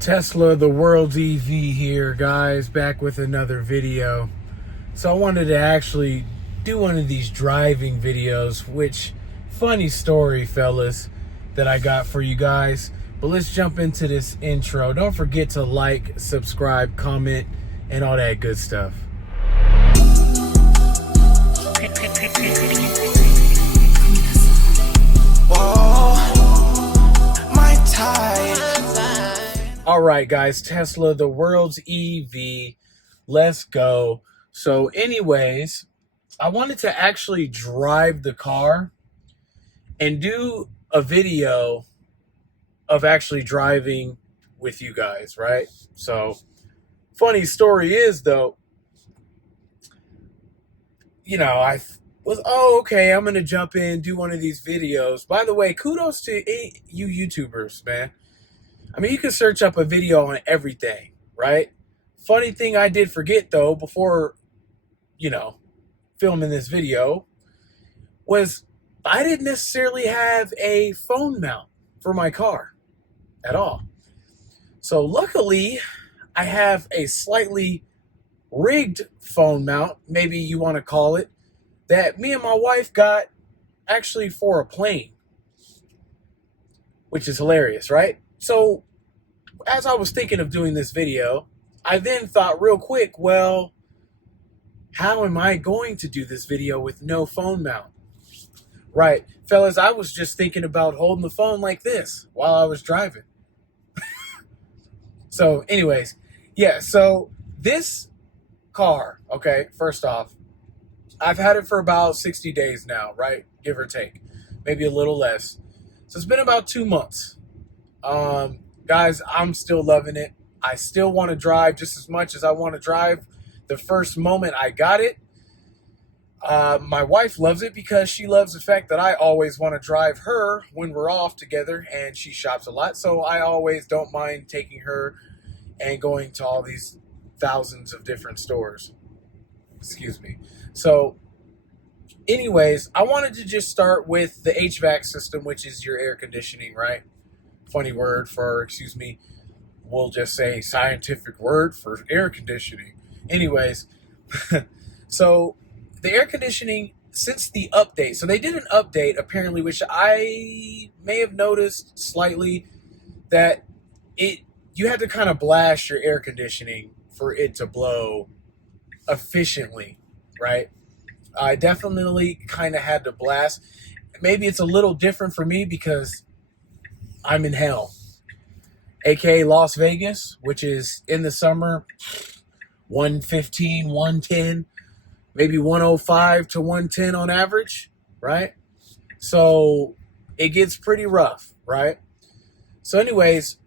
Tesla, the world's EV here, guys, back with another video. So I wanted to actually do one of these driving videos, which, funny story, fellas, that I got for you guys. But let's jump into this intro. Don't forget to like, subscribe, comment, and all that good stuff. All right, guys, Tesla, the world's EV. Let's go. So anyways, I wanted to actually drive the car and do a video of actually driving with you guys, right? So funny story is, though, I was, okay, I'm going to jump in, do one of these videos. By the way, kudos to you YouTubers, man. I mean, you can search up a video on everything, right? Funny thing I did forget, though, before, filming this video, was I didn't necessarily have a phone mount for my car at all. So luckily, I have a slightly rigged phone mount, maybe you want to call it, that me and my wife got actually for a plane, which is hilarious, right? So as I was thinking of doing this video, I then thought real quick, well, how am I going to do this video with no phone mount? Right, fellas, I was just thinking about holding the phone like this while I was driving. So anyways, yeah, so this car, okay, first off, I've had it for about 60 days now, right? Give or take, maybe a little less. So it's been about 2 months. Guys, I'm still loving it. I still want to drive just as much as I want to drive the first moment I got it. My wife loves it because she loves the fact that I always want to drive her when we're off together, and she shops a lot, so I always don't mind taking her and going to all these thousands of different stores. Excuse me. So anyways, I wanted to just start with the HVAC system, which is your air conditioning, right? Funny word for, we'll just say scientific word for air conditioning. Anyways, so the air conditioning, since the update, so they did an update apparently, which I may have noticed slightly, that you had to kind of blast your air conditioning for it to blow efficiently, right? I definitely kind of had to blast. Maybe it's a little different for me because I'm in hell, aka Las Vegas, which is in the summer 115, 110, maybe 105 to 110 on average, right? So it gets pretty rough, right? So anyways,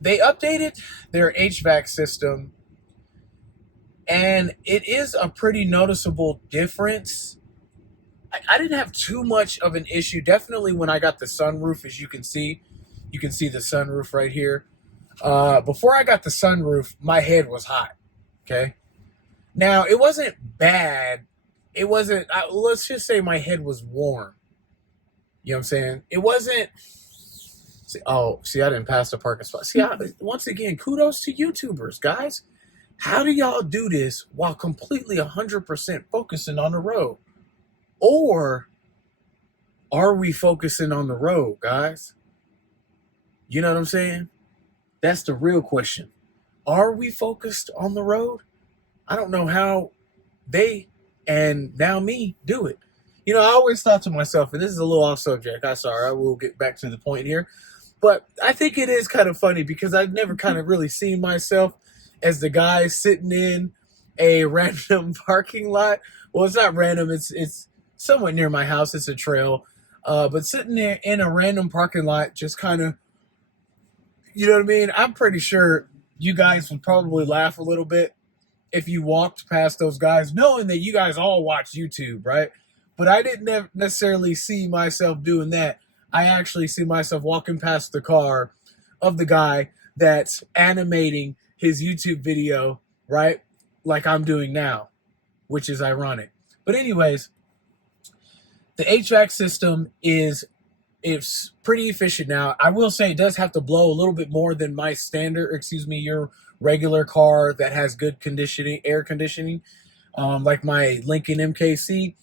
they updated their HVAC system, and it is a pretty noticeable difference. I didn't have too much of an issue. Definitely when I got the sunroof, as you can see the sunroof right here. Before I got the sunroof, my head was hot. Okay. Now, it wasn't bad. It wasn't, let's just say my head was warm. You know what I'm saying? It wasn't, see, I didn't pass the parking spot. See, once again, kudos to YouTubers, guys. How do y'all do this while completely 100% focusing on the road? Or are we focusing on the road, guys? You know what I'm saying? That's the real question. Are we focused on the road? I don't know how they and now me do it. I always thought to myself, and this is a little off subject, I'm sorry, I will get back to the point here. But I think it is kind of funny because I've never kind of really seen myself as the guy sitting in a random parking lot. Well, it's not random. It's somewhat near my house. It's a trail. But sitting there in a random parking lot, just kind of, you know what I mean? I'm pretty sure you guys would probably laugh a little bit if you walked past those guys, knowing that you guys all watch YouTube, right? But I didn't necessarily see myself doing that. I actually see myself walking past the car of the guy that's animating his YouTube video, right? Like I'm doing now, which is ironic. But anyways, the HVAC system is it's pretty efficient now. I will say it does have to blow a little bit more than my standard, your regular car that has good conditioning, air conditioning, like my Lincoln MKC.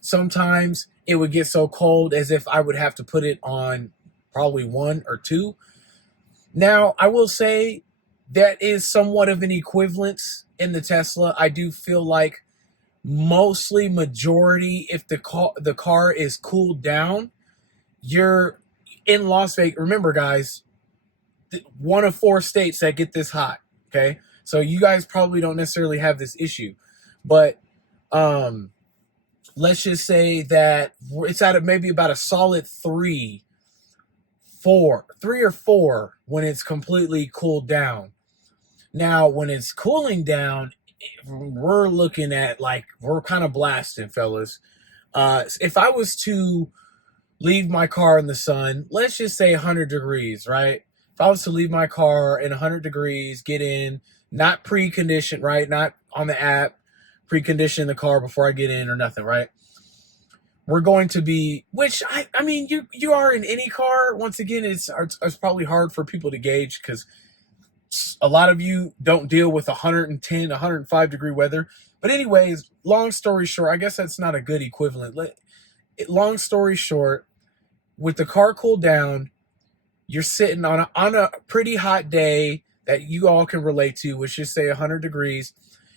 Sometimes it would get so cold as if I would have to put it on probably 1 or 2. Now, I will say that is somewhat of an equivalence in the Tesla. I do feel like mostly majority, if the car is cooled down, you're in Las Vegas. Remember, guys, one of 4 states that get this hot. Okay, so you guys probably don't necessarily have this issue, but let's just say that it's at maybe about a solid 3 or 4 when it's completely cooled down. Now, when it's cooling down, we're looking at like we're kind of blasting, fellas. If I was to leave my car in the sun, let's just say 100 degrees, right? If I was to leave my car in 100 degrees, get in, not preconditioned, right? Not on the app, precondition the car before I get in or nothing, right? We're going to be, which I mean, you are in any car. Once again, it's probably hard for people to gauge because a lot of you don't deal with 110, 105 degree weather. But anyways, long story short, I guess that's not a good equivalent. Long story short, with the car cooled down, you're sitting on a pretty hot day that you all can relate to, which is say 100 degrees.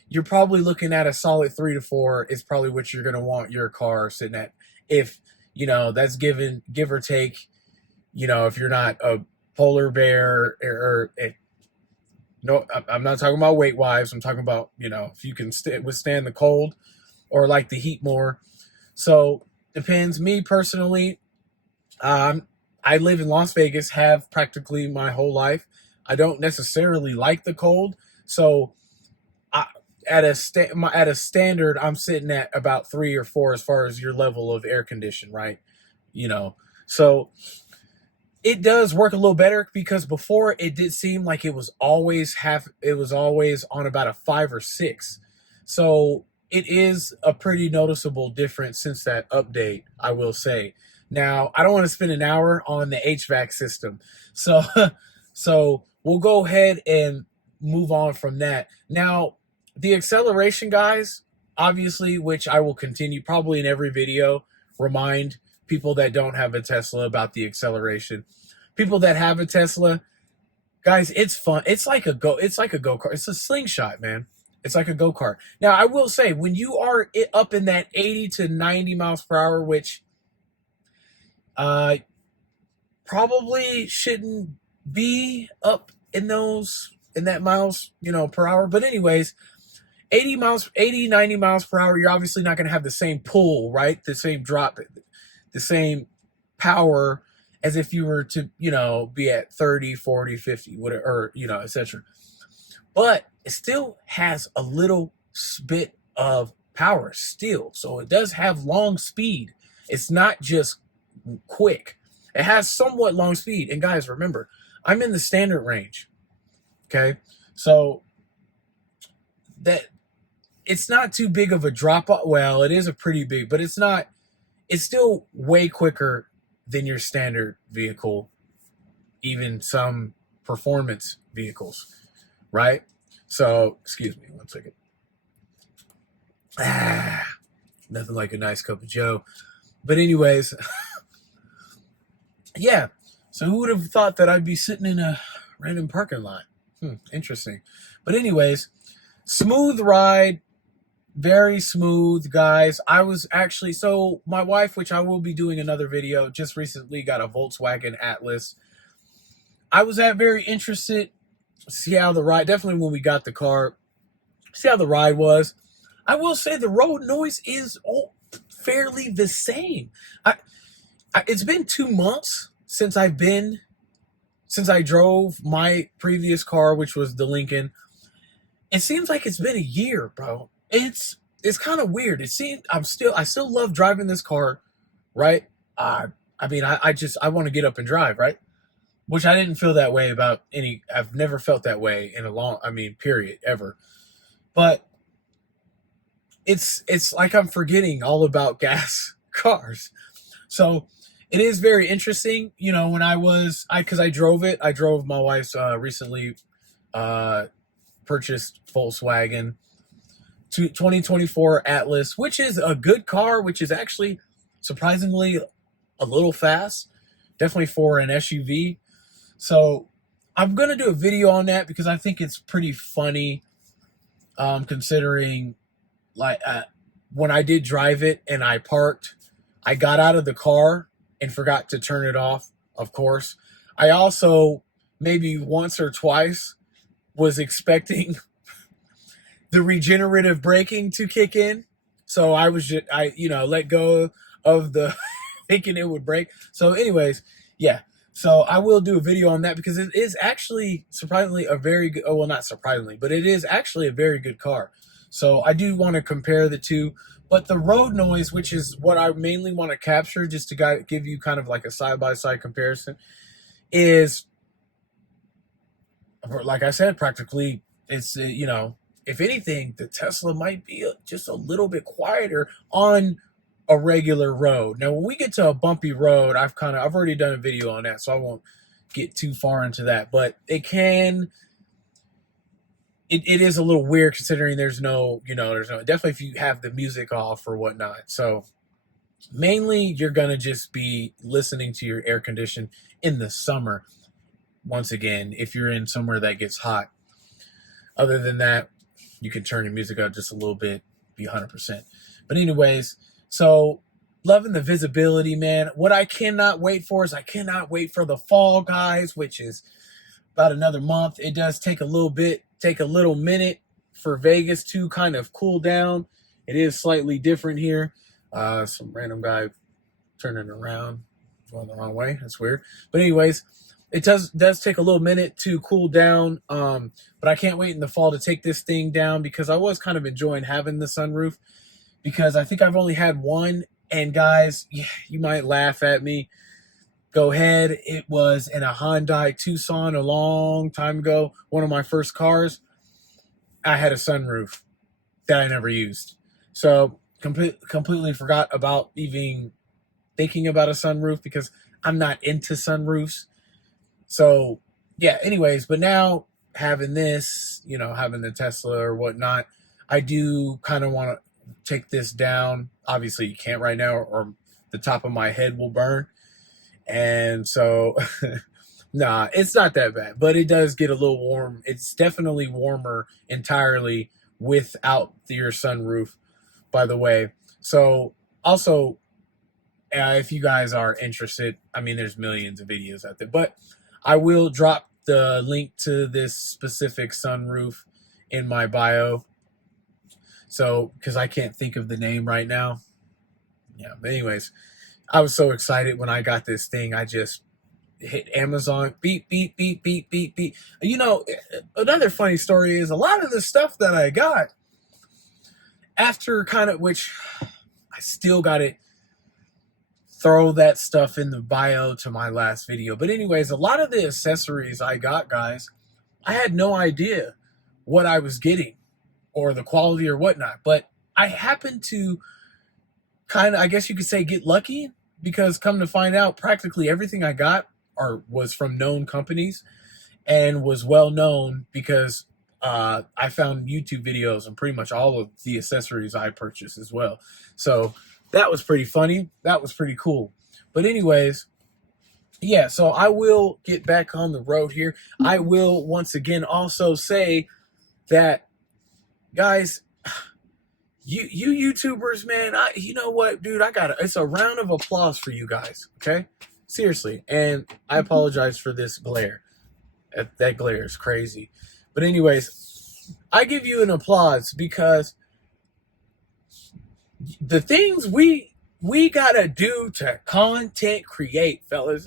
You're probably looking at a solid 3 to 4 is probably what you're going to want your car sitting at. If, that's give or take, if you're not a polar bear or no, I'm not talking about weight wise. I'm talking about, if you can withstand the cold or like the heat more. So depends. Me personally, I live in Las Vegas, have practically my whole life. I don't necessarily like the cold. So at a standard, I'm sitting at about 3 or 4 as far as your level of air condition, right? So it does work a little better because before it did seem like it was always on about a 5 or 6. So it is a pretty noticeable difference since that update, I will say. Now, I don't want to spend an hour on the HVAC system. So so we'll go ahead and move on from that. Now, the acceleration, guys, obviously, which I will continue probably in every video, remind people that don't have a Tesla about the acceleration. People that have a Tesla, guys, it's fun. It's like a go-kart. It's a slingshot, man. It's like a go-kart. Now, I will say, when you are up in that 80 to 90 miles per hour, which probably shouldn't be up in that miles, per hour. But anyways, 80, 90 miles per hour, you're obviously not going to have the same pull, right? The same drop, the same power as if you were to, be at 30, 40, 50, whatever, or, etc. But it still has a little bit of power still. So it does have long speed. It's not just quick. It has somewhat long speed. And guys, remember, I'm in the standard range. Okay. So that it's not too big of a drop off. Well, it is a pretty big, but it's still way quicker than your standard vehicle, even some performance vehicles, right? So, excuse me one second. Nothing like a nice cup of Joe. But anyways, yeah. So who would have thought that I'd be sitting in a random parking lot? Interesting. But anyways, smooth ride. Very smooth, guys. I was actually, so my wife, which I will be doing another video, just recently got a Volkswagen Atlas. I was very interested to see how the ride, definitely when we got the car, see how the ride was. I will say the road noise is fairly the same. It's been 2 months since I drove my previous car, which was the Lincoln. It seems like it's been a year, bro. It's kind of weird. It seems I still love driving this car, right? I want to get up and drive, right? Which I didn't feel that way about I've never felt that way in period, ever. But it's like I'm forgetting all about gas cars. So it is very interesting. You know, when because I drove it. I drove my wife's recently uh, purchased Volkswagen 2024 Atlas, which is a good car, which is actually surprisingly a little fast, definitely for an SUV. So I'm gonna do a video on that because I think it's pretty funny, considering like when I did drive it and I parked, I got out of the car and forgot to turn it off. Of course, I also maybe once or twice was expecting the regenerative braking to kick in. So I was just, let go of the thinking it would break. So, anyways, yeah. So I will do a video on that because it is actually surprisingly a very good, oh, well, not surprisingly, but it is actually a very good car. So I do want to compare the two. But the road noise, which is what I mainly want to capture, just to give you kind of like a side-by-side comparison, is, like I said, practically, it's, if anything, the Tesla might be just a little bit quieter on a regular road. Now, when we get to a bumpy road, I've already done a video on that, so I won't get too far into that. But it is a little weird considering there's no definitely if you have the music off or whatnot. So mainly you're gonna just be listening to your air condition in the summer. Once again, if you're in somewhere that gets hot. Other than that, you can turn your music up just a little bit, be 100%. But anyways, so loving the visibility, man. What I cannot wait for is I cannot wait for the fall, guys, which is about another month. It does take a little minute for Vegas to kind of cool down. It is slightly different here. Some random guy turning around, going the wrong way. That's weird. But anyways, it does take a little minute to cool down. But I can't wait in the fall to take this thing down because I was kind of enjoying having the sunroof because I think I've only had one. And guys, you might laugh at me. Go ahead. It was in a Hyundai Tucson a long time ago. One of my first cars. I had a sunroof that I never used. So completely forgot about even thinking about a sunroof because I'm not into sunroofs. So yeah, anyways, but now having this, having the Tesla or whatnot, I do kind of want to take this down. Obviously you can't right now or the top of my head will burn. And so nah, it's not that bad, but it does get a little warm. It's definitely warmer entirely without your sunroof, by the way. So also, if you guys are interested, I mean, there's millions of videos out there, but I will drop the link to this specific sunroof in my bio. So, because I can't think of the name right now. Yeah, but anyways, I was so excited when I got this thing. I just hit Amazon, beep, beep, beep, beep, beep, beep. Another funny story is a lot of the stuff that I got after which I still got it. Throw that stuff in the bio to my last video. But anyways, a lot of the accessories I got, guys, I had no idea what I was getting or the quality or whatnot. But I happened to I guess you could say, get lucky because come to find out, practically everything I got was from known companies and was well known because I found YouTube videos and pretty much all of the accessories I purchased as well. So that was pretty funny. That was pretty cool. But anyways, yeah, so I will get back on the road here. I will once again also say that, guys, you YouTubers, man, you know what, dude, it's a round of applause for you guys, okay? Seriously. And I apologize for this glare. That glare is crazy. But anyways, I give you an applause because the things we gotta do to content create, fellas.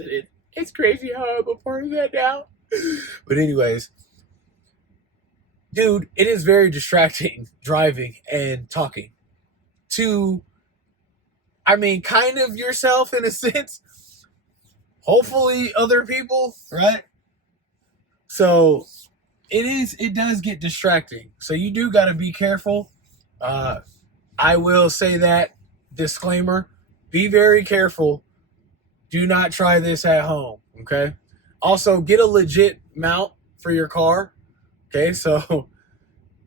It's crazy how I'm a part of that now. But anyways, dude, it is very distracting driving and talking to, kind of yourself in a sense. Hopefully other people, right? So it does get distracting. So you do got to be careful. I will say that disclaimer, be very careful Do not try this at home, okay? Also, get a legit mount for your car, okay? So,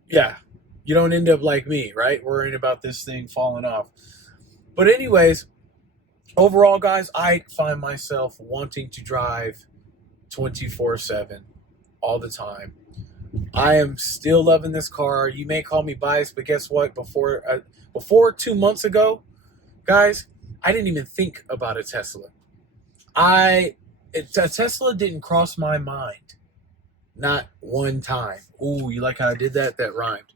yeah, you don't end up like me, right? Worrying about this thing falling off. But anyways, overall, guys, I find myself wanting to drive 24/7 all the time. I am still loving this car. You may call me biased, but guess what? Before 2 months ago, guys, I didn't even think about a Tesla. A Tesla didn't cross my mind, not one time. Ooh, you like how I did that? That rhymed.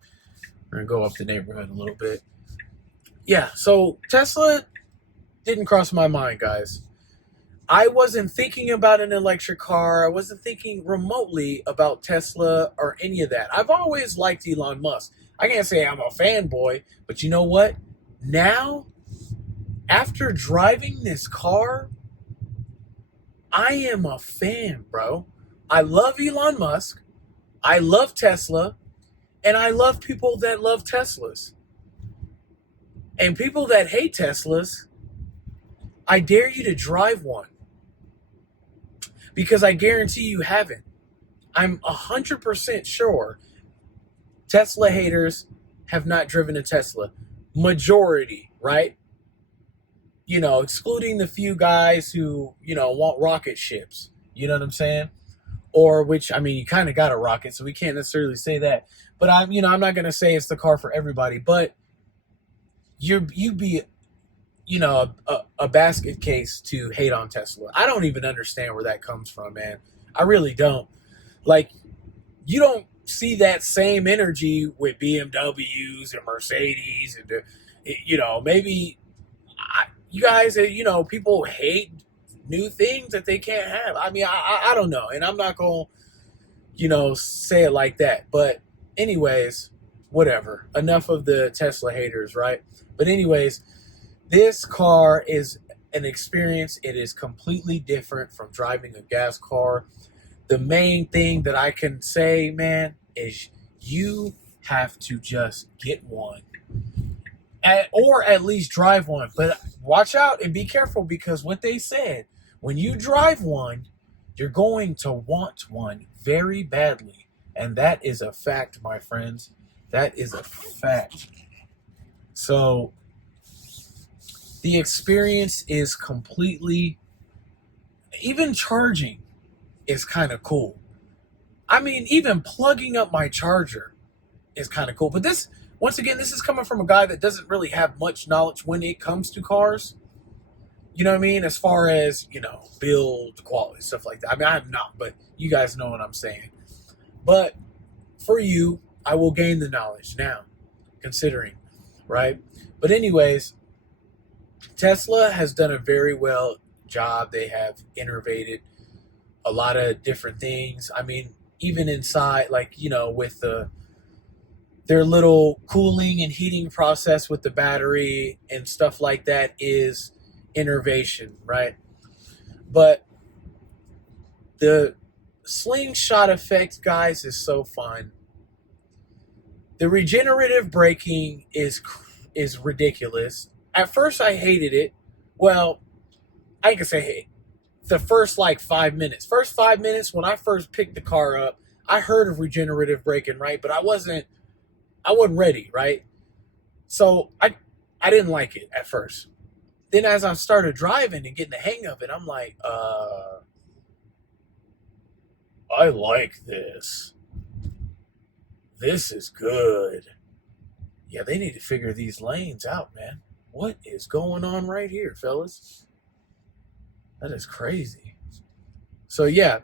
We're gonna go up the neighborhood a little bit. Yeah, so Tesla didn't cross my mind, guys. I wasn't thinking about an electric car. I wasn't thinking remotely about Tesla or any of that. I've always liked Elon Musk. I can't say I'm a fanboy, but you know what? Now, after driving this car, I am a fan, bro. I love Elon Musk. I love Tesla. And I love people that love Teslas. And people that hate Teslas, I dare you to drive one. Because I guarantee you haven't. I'm 100% sure Tesla haters have not driven a Tesla. Majority, right? You know, excluding the few guys who, you know, want rocket ships. You know what I'm saying? Or which, I mean, you kind of got a rocket, so we can't necessarily say that. But I'm not going to say it's the car for everybody. But you'd be, a basket case to hate on Tesla. I don't even understand where that comes from, man. I really don't. Like, you don't see that same energy with BMWs and Mercedes and, maybe you guys, people hate new things that they can't have. I mean, I don't know. And I'm not going to, say it like that. But anyways, whatever. Enough of the Tesla haters, right? But anyways, this car is an experience. It is completely different from driving a gas car. The main thing that I can say, man, is you have to just get one. Or at least drive one. But watch out and be careful, because what they said, when you drive one, you're going to want one very badly. And that is a fact, my friends. That is a fact. So the experience is completely, even charging is kind of cool. I mean, even plugging up my charger is kind of cool. But this, once again, this is coming from a guy that doesn't really have much knowledge when it comes to cars. You know what I mean? As far as, build quality, stuff like that. I mean, I'm not, but you guys know what I'm saying. But for you, I will gain the knowledge now, considering, right? But anyways, Tesla has done a very well job. They have innovated a lot of different things. I mean, even inside, like, with their little cooling and heating process with the battery and stuff like that is innovation, right? But the slingshot effect, guys, is so fun. The regenerative braking is ridiculous. At first, I hated it. Well, I can say hate. The first 5 minutes. First 5 minutes when I first picked the car up, I heard of regenerative braking, right? But I wasn't ready, right? So I didn't like it at first. Then as I started driving and getting the hang of it, I'm like, I like this. This is good. Yeah, they need to figure these lanes out, man. What is going on right here, fellas? That is crazy. So yeah,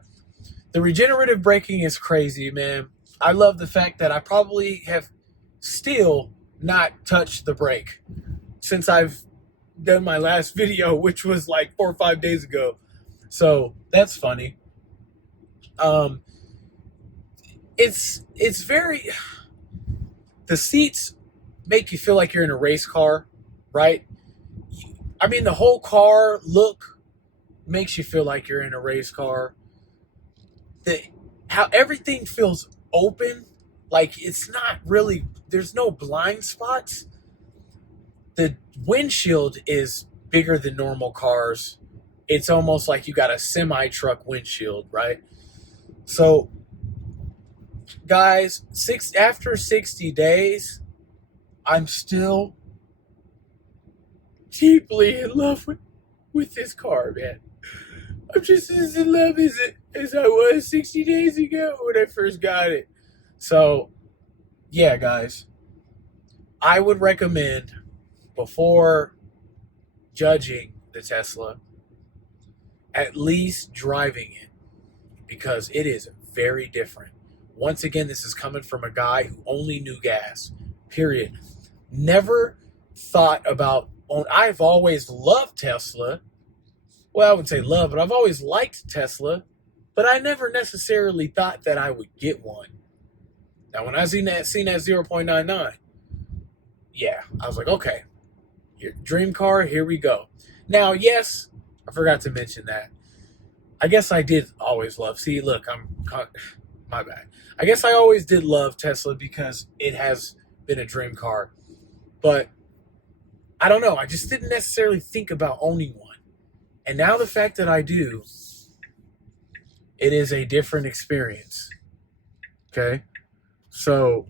the regenerative braking is crazy, man. I love the fact that I probably have still not touched the brake since I've done my last video, which was 4 or 5 days ago. So that's funny. It's very, the seats make you feel like you're in a race car, right? I mean, the whole car look makes you feel like you're in a race car. How everything feels open, like it's not really, there's no blind spots. The windshield is bigger than normal cars. it's almost like you got a semi-truck windshield, right? So, guys, after 60 days, I'm still deeply in love with this car, man. I'm just as in love as I was 60 days ago when I first got it. So, yeah, guys, I would recommend, before judging the Tesla, at least driving it, because it is very different. Once again, this is coming from a guy who only knew gas, period. Never thought about, I've always loved Tesla. Well, I wouldn't say love, but I've always liked Tesla, but I never necessarily thought that I would get one. Now, when I seen that 0.99, yeah, I was like, okay, your dream car, here we go. Now, yes, I forgot to mention that. I guess I did always love. See, look, my bad. I guess I always did love Tesla because it has been a dream car. But I don't know. I just didn't necessarily think about owning one. And now the fact that I do, it is a different experience. Okay? So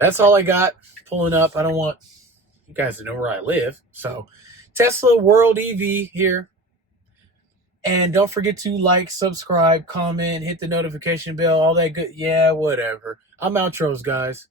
that's all I got pulling up. I don't want you guys to know where I live. So Tesla World EV here. And don't forget to like, subscribe, comment, hit the notification bell, all that good. Yeah, whatever. I'm outros, guys.